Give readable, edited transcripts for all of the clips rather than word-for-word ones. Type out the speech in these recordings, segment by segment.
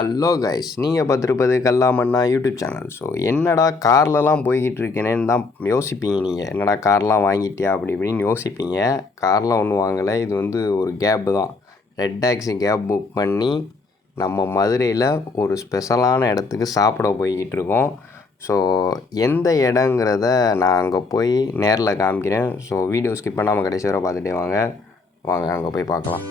Hello guys, நீங்கள் பார்த்துருப்பது கல்லா மன்னா YouTube channel. So என்னடா கார்லலாம் போய்கிட்டு இருக்கேனேன்னு தான் யோசிப்பீங்க. நீங்கள் என்னடா கார்லாம் வாங்கிட்டியா அப்படி இப்படின்னு யோசிப்பீங்க. கார்லாம் ஒன்றும் வாங்கலை. இது வந்து ஒரு கேப்பு தான். ரெட் டாக்ஸி கேப் புக் பண்ணி நம்ம மதுரையில் ஒரு ஸ்பெஷலான இடத்துக்கு சாப்பிட போய்கிட்டு இருக்கோம். ஸோ எந்த இடங்கிறத நான் அங்கே போய் நேரில் காமிக்கிறேன். ஸோ வீடியோ ஸ்கிப் பண்ணாமல் கடைசி வரை பார்த்துட்டே வாங்க அங்கே போய் பார்க்கலாம்.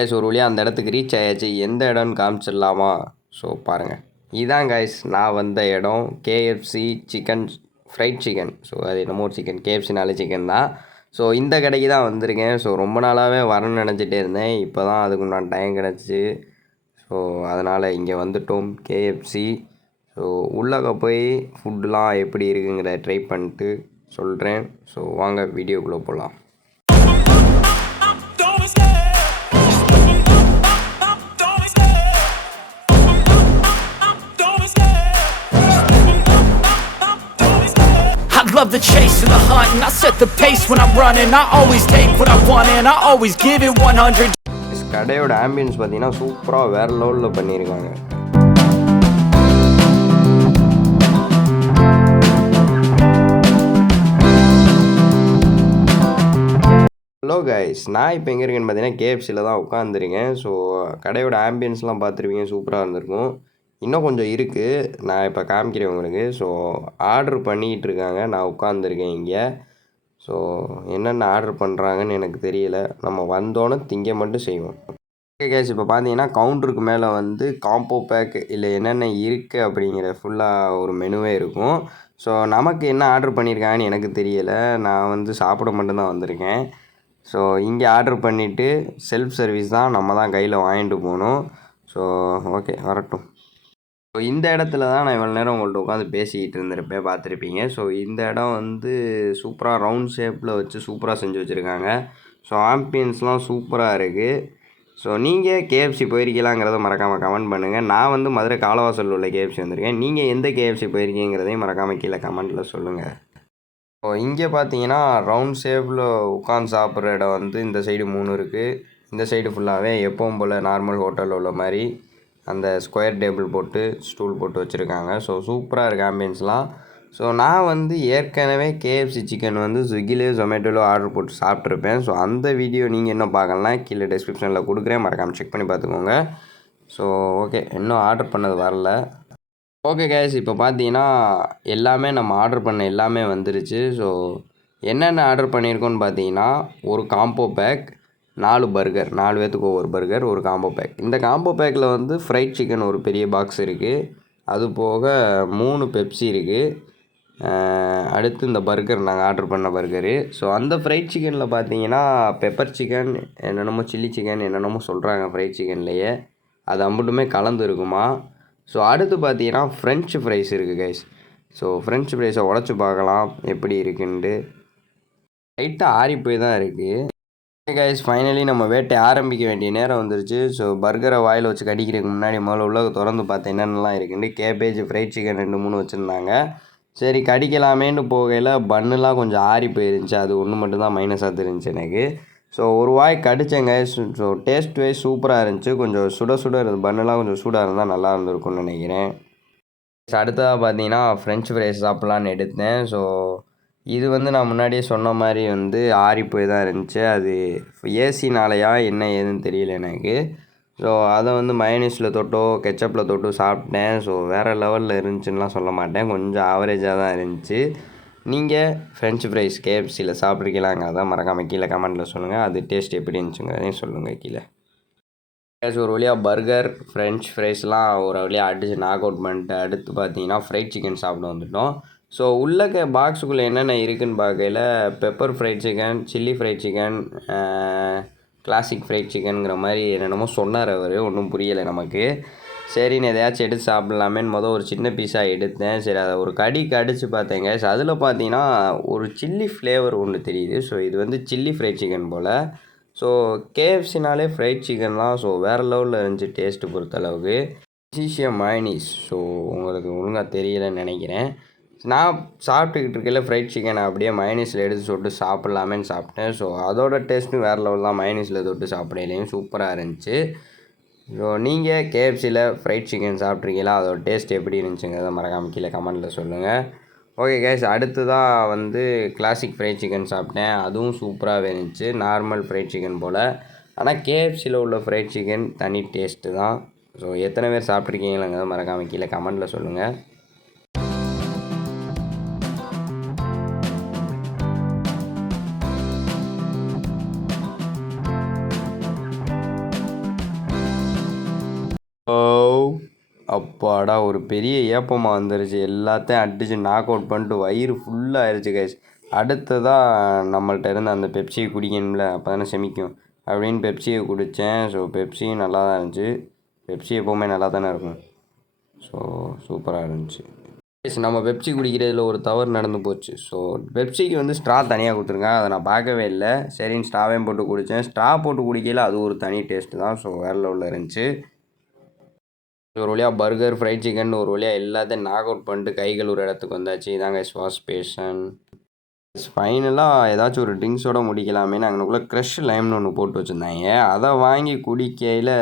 கைஸ், ஒரு வழியாக அந்த இடத்துக்கு ரீச் ஆயாச்சு. எந்த இடம்னு காமிச்சிடலாமா? ஸோ பாருங்கள், இதான் கைஸ் நான் வந்த இடம். KFC chicken fried chicken. So அது என்னமோ சிக்கன், கேஎஃப்சினாலே சிக்கன் தான். ஸோ இந்த கடைக்கு தான் வந்திருக்கேன். ஸோ ரொம்ப நாளாகவே வரணும்னு நினச்சிட்டே இருந்தேன். இப்போ தான் அதுக்கு நான் டைம் கிடச்சி. ஸோ அதனால் இங்கே வந்துட்டோம், கேஎஃப்சி. ஸோ உள்ளே போய் ஃபுட்டுலாம் எப்படி இருக்குங்கிற ட்ரை பண்ணிட்டு சொல்கிறேன். ஸோ வாங்க வீடியோக்குள்ளே போகலாம். Love the chase and the hunt, and I set the pace when I'm running. I always take what I want and I always give it 100. கடையோட ஆம்பியன்ஸ் பார்த்தீங்கன்னா சூப்பராக வேறு லெவலில் பண்ணியிருக்காங்க. ஹலோ கைஸ், நான் இப்போ எங்கே இருக்கேன்னு பார்த்தீங்கன்னா கேஎஃப்சியில் தான் உட்காந்துருக்கேன். ஸோ கடையோட ஆம்பியன்ஸ்லாம் பார்த்துருப்பீங்க, சூப்பராக இருந்திருக்கும். இன்னும் கொஞ்சம் இருக்குது, நான் இப்போ காமிக்கிறேன் உங்களுக்கு. ஸோ ஆர்டர் பண்ணிக்கிட்டு இருக்காங்க, நான் உட்காந்துருக்கேன் இங்கே. ஸோ என்னென்ன ஆர்டர் பண்ணுறாங்கன்னு எனக்கு தெரியலை. நம்ம வந்தோன்னே திங்க மட்டும் செய்வோம். ஓகே கேஸ், இப்போ பார்த்தீங்கன்னா கவுண்டருக்கு மேலே வந்து காம்போ பேக் இல்லை என்னென்ன இருக்குது அப்படிங்கிற ஃபுல்லாக ஒரு மெனுவே இருக்கும். ஸோ நமக்கு என்ன ஆர்டர் பண்ணியிருக்காங்கன்னு எனக்கு தெரியலை. நான் வந்து சாப்பிட மட்டும்தான் வந்திருக்கேன். ஸோ இங்கே ஆர்டர் பண்ணிவிட்டு செல்ஃப் சர்வீஸ் தான், நம்ம தான் கையில் வாங்கிட்டு போகணும். ஸோ ஓகே, வரட்டும். ஸோ இந்த இடத்துல தான் நான் இவ்வளோ நேரம் உங்கள்கிட்ட உட்காந்து பேசிக்கிட்டு இருந்திருப்பேன், பார்த்துருப்பீங்க. ஸோ இந்த இடம் வந்து சூப்பராக ரவுண்ட் ஷேப்பில் வச்சு சூப்பராக செஞ்சு வச்சுருக்காங்க. ஸோ ஆம்பியன்ஸ்லாம் சூப்பராக இருக்குது. ஸோ நீங்கள் கேஎஃப்சி போயிருக்கீங்களாங்கிறத மறக்காமல் கமெண்ட் பண்ணுங்கள். நான் வந்து மதுரை காலவாசல் உள்ள கேஎஃப்சி வந்திருக்கேன். நீங்கள் எந்த கேஎஃப்சி போயிருக்கீங்கிறதையும் மறக்காமல் கீழே கமெண்ட்டில் சொல்லுங்கள். ஸோ இங்கே பார்த்தீங்கன்னா ரவுண்ட் ஷேப்பில் உட்காந்து சாப்பிட்ற இடம் வந்து இந்த சைடு 3 இருக்குது. இந்த சைடு ஃபுல்லாகவே எப்பவும் போல் நார்மல் ஹோட்டலில் உள்ள மாதிரி அந்த ஸ்கொயர் டேபிள் போட்டு ஸ்டூல் போட்டு வச்சுருக்காங்க. ஸோ சூப்பராக இருக்குது ஆம்பியன்ஸ்லாம். ஸோ நான் வந்து ஏற்கனவே கேஎஃப்சி சிக்கன் வந்து ஸ்விக்கிலேயோ ஜொமேட்டோலோ ஆர்டர் போட்டு சாப்பிட்ருப்பேன். ஸோ அந்த வீடியோ நீங்கள் இன்னும் பார்க்கலாம், கீழே டிஸ்கிரிப்ஷனில் கொடுக்குறேன், மறக்காமல் செக் பண்ணி பார்த்துக்கோங்க. ஸோ ஓகே, இன்னும் ஆர்டர் பண்ணது வரல. ஓகே கேஸ், இப்போ பார்த்தீங்கன்னா எல்லாமே நம்ம ஆர்டர் பண்ண எல்லாமே வந்துருச்சு. ஸோ என்னென்ன ஆர்டர் பண்ணியிருக்கோன்னு பார்த்தீங்கன்னா ஒரு காம்போ பேக், 4 பர்கர், 4 பேர்த்துக்கு ஒவ்வொரு பர்கர், ஒரு காம்போ பேக். இந்த காம்போ பேக்கில் வந்து ஃப்ரைட் சிக்கன் ஒரு பெரிய பாக்ஸ் இருக்குது. அது போக 3 பெப்சி இருக்குது. அடுத்து இந்த பர்கர் நாங்கள் ஆர்டர் பண்ண பர்கரு. ஸோ அந்த ஃப்ரைட் சிக்கனில் பார்த்தீங்கன்னா பெப்பர் சிக்கன், என்னென்னமோ சில்லி சிக்கன், என்னென்னமோ சொல்கிறாங்க ஃப்ரைட் சிக்கன்லேயே. அது அம்புட்டுமே கலந்து இருக்குமா. ஸோ அடுத்து பார்த்தீங்கன்னா ஃப்ரெஞ்ச் ஃப்ரைஸ் இருக்குது கைஸ். ஸோ ஃப்ரெஞ்ச் ஃப்ரைஸை உடச்சி பார்க்கலாம் எப்படி இருக்குன்ட்டு. லைட்டாக ஆறி போய் தான் இருக்குது. கைஸ், ஃபைனலி நம்ம வேட்டை ஆரம்பிக்க வேண்டிய நேரம் வந்துருச்சு. ஸோ பர்கரை வாயில் வச்சு கடிக்கிறதுக்கு முன்னாடி முதல்ல உள்ள திறந்து பார்த்தேன் என்னென்னலாம் இருக்குன்னு. கேபேஜ், ஃப்ரைட் சிக்கன் 2 3 வச்சுருந்தாங்க. சரி கடிக்கலாமேன்னு போகையில் பன்னுலாம் கொஞ்சம் ஆறி போயிருந்துச்சு. அது ஒன்று மட்டும்தான் மைனஸாக தெரிஞ்சிச்சு எனக்கு. ஸோ ஒரு வாய் கடித்தேங்க. ஸோ டேஸ்ட் வைஸ் சூப்பராக இருந்துச்சு. கொஞ்சம் சுட இருந்தது, பன்னுலாம் கொஞ்சம் சூடாக இருந்தால் நல்லா இருந்திருக்கும்னு நினைக்கிறேன். அடுத்ததாக பார்த்தீங்கன்னா ஃப்ரெஞ்ச் ஃப்ரைஸ் சாப்பிட்லான்னு எடுத்தேன். ஸோ இது வந்து நான் முன்னாடியே சொன்ன மாதிரி வந்து ஆறி போய் தான் இருந்துச்சு. அது ஏசினாலையா என்ன ஏதுன்னு தெரியல எனக்கு. ஸோ அதை வந்து மயோனீஸில் தொட்டோ கெச்சப்பில் தொட்டோ சாப்பிட்டேன். ஸோ வேறு லெவலில் இருந்துச்சுன்னெலாம் சொல்ல மாட்டேன், கொஞ்சம் ஆவரேஜாக தான் இருந்துச்சு. நீங்கள் ஃப்ரெஞ்ச் ஃப்ரைஸ் கேஎஃப்சியில் சாப்பிட்ருக்கீங்களாங்கிறத மறக்காமல் கீழே கமெண்ட்டில் சொல்லுங்கள். அது டேஸ்ட் எப்படி இருந்துச்சுங்கிறதையும் சொல்லுங்கள் கீழே. ஒரு வழியாக பர்கர், ஃப்ரெஞ்ச் ஃப்ரைஸ்லாம் ஒரு வழியாக அடித்து நாக் அவுட் பண்ணிட்டு அடுத்து பார்த்தீங்கன்னா ஃப்ரைட் சிக்கன் சாப்பிட வந்துட்டோம். ஸோ உள்ளக்க பாக்ஸுக்குள்ளே என்னென்ன இருக்குதுன்னு பார்க்கையில் pepper fried chicken, chilli fried chicken, classic fried சிக்கனுங்கிற மாதிரி என்னென்னமோ சொன்னார் அவர், ஒன்றும் புரியலை நமக்கு. சரின்னு எதையாச்சும் எடுத்து சாப்பிட்லாமேன்னு ஒரு சின்ன பீஸாக எடுத்தேன். சரி அதை ஒரு கடி கடிச்சு பார்த்தேங்க. ஸோ அதில் பார்த்தீங்கன்னா ஒரு சில்லி ஃப்ளேவர் ஒன்று தெரியுது. ஸோ இது வந்து சில்லி ஃப்ரைட் சிக்கன் போல். ஸோ கேஎஃப்சினாலே ஃப்ரைட் சிக்கன் தான். ஸோ வேறு லெவலில் இருந்துச்சு டேஸ்ட்டு பொறுத்தளவுக்கு. மயோனீஸ். ஸோ உங்களுக்கு ஒழுங்காக தெரியலைன்னு நினைக்கிறேன். நான் சாப்பிட்டுக்கிட்டு இருக்கையில் ஃப்ரைட் சிக்கனை அப்படியே மயோனீஸில் எடுத்து தொட்டு சாப்பிட்லாமேன்னு சாப்பிட்டேன். ஸோ அதோட டேஸ்ட்டும் வேறு லெவல் தான். மயோனீஸில் தொட்டு சாப்பிடையிலையும் சூப்பராக இருந்துச்சு. ஸோ நீங்கள் கேஎஃப்சியில் ஃப்ரைட் சிக்கன் சாப்பிட்ருக்கீங்களா? அதோட டேஸ்ட் எப்படி இருந்துச்சுங்கிறத மறக்காமல் கீழே கமெண்ட்டில் சொல்லுங்கள். ஓகே கைஸ், அடுத்ததாக வந்து கிளாசிக் ஃப்ரைட் சிக்கன் சாப்பிட்டேன். அதுவும் சூப்பராகவே இருந்துச்சு. நார்மல் ஃப்ரைட் சிக்கன் போல். ஆனால் கேஎஃப்சியில் உள்ள ஃப்ரைட் சிக்கன் தனி டேஸ்ட்டு தான். ஸோ எத்தனை பேர் சாப்பிட்ருக்கீங்களங்கிறத மறக்காமல் கீழே கமெண்ட்டில் சொல்லுங்கள். அப்பாடா, ஒரு பெரிய ஏப்பமாக வந்துருச்சு. எல்லாத்தையும் அடித்து நாக் அவுட் பண்ணிட்டு வயிறு ஃபுல்லாக ஆயிடுச்சு கைஸ். அடுத்ததாக நம்மள்ட்ட இருந்து அந்த பெப்சியை குடிக்கணும்ல, அப்போ தானே செமிக்கும் அப்படின்னு பெப்சியை குடித்தேன். ஸோ பெப்சியும் நல்லா தான் இருந்துச்சு. பெப்சி எப்போவுமே நல்லா தானே இருக்கும். ஸோ சூப்பராக இருந்துச்சு. நம்ம பெப்சி குடிக்கிறதுல ஒரு தவறு நடந்து போச்சு. ஸோ பெப்சிக்கு வந்து ஸ்ட்ரா தனியாக கொடுத்துருங்க. அதை நான் பார்க்கவே இல்லை. சரின்னு ஸ்ட்ராவையும் போட்டு குடித்தேன். ஸ்ட்ரா போட்டு குடிக்கல அது ஒரு தனி டேஸ்ட்டு தான். ஸோ வேறு லெவலில் இருந்துச்சு. ஒரு வழியாக பர்கர், ஃப்ரைட் சிக்கன் ஒரு வழியாக எல்லாத்தையும் நாக் அவுட் பண்ணிட்டு கைகள் ஒரு இடத்துக்கு வந்தாச்சு. இதாங்க வாஷ் பேஷன். ஃபைனலாக ஏதாச்சும் ஒரு ட்ரிங்க்ஸோடு முடிக்கலாமேன்னு அங்கனுக்குள்ளே க்ரஷ் லைம்னு ஒன்று போட்டு வச்சுருந்தாங்க. அதை வாங்கி குடிக்கையில்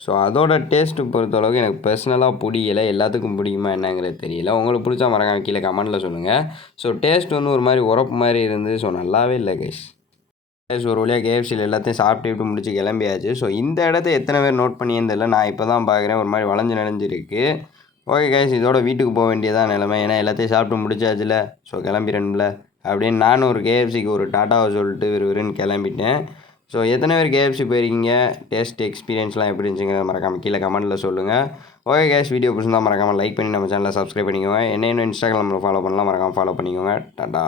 ஸோ அதோட டேஸ்ட்டு பொறுத்தளவுக்கு எனக்கு பர்சனலாக பிடிக்கலை. எல்லாத்துக்கும் பிடிக்குமா என்னங்கிறது தெரியல. உங்களுக்கு பிடிச்சா மறக்காம கீழே கமெண்ட்டில் சொல்லுங்கள். ஸோ டேஸ்ட் வந்து ஒரு மாதிரி உரப்பு மாதிரி இருந்து ஸோ நல்லாவே இல்லை கைஸ். ஒரு வழியாக கேஎஃப்சியில் எல்லாத்தையும் சாப்பிட்டு முடிச்சு கிளம்பியாச்சு. ஸோ இந்த இடத்த எத்தனை பேர் நோட் பண்ணியிருந்தில்ல, நான் இப்போ தான் பார்க்குறேன். ஒரு மாதிரி வளைஞ்சு நனைஞ்சிருக்கு. ஓகே கைஸ், இதோட வீட்டுக்கு போக வேண்டியதான் நிலைமை. ஏன்னா எல்லாத்தையும் சாப்பிட்டு முடிச்சாச்சுல. ஸோ கிளம்பிடணும்ல அப்படின்னு நானும் ஒரு கேஎஃப்சிக்கு ஒரு டாட்டாவை சொல்லிட்டு விறுவிறுன்னு கிளம்பிட்டேன். ஸோ எத்தனை பேர் கேஎஃப்சி போயிருக்கீங்க, டேஸ்ட் எக்ஸ்பீரியன்ஸ்லாம் எப்படி இருந்துச்சுங்கிறத மறக்காமல் கீழே கமெண்ட்டில் சொல்லுங்கள். ஓகே கைஸ், வீடியோ பிடிச்சிருந்தா மறக்காமல் லைக் பண்ணி நம்ம சேனலை சப்ஸ்கிரைப் பண்ணிக்கோங்க. என்ன இன்னும் இன்ஸ்டாகிராமில் ஃபாலோ பண்ணலாம், மறக்காமல் ஃபாலோ பண்ணிக்கோங்க. டாட்டா.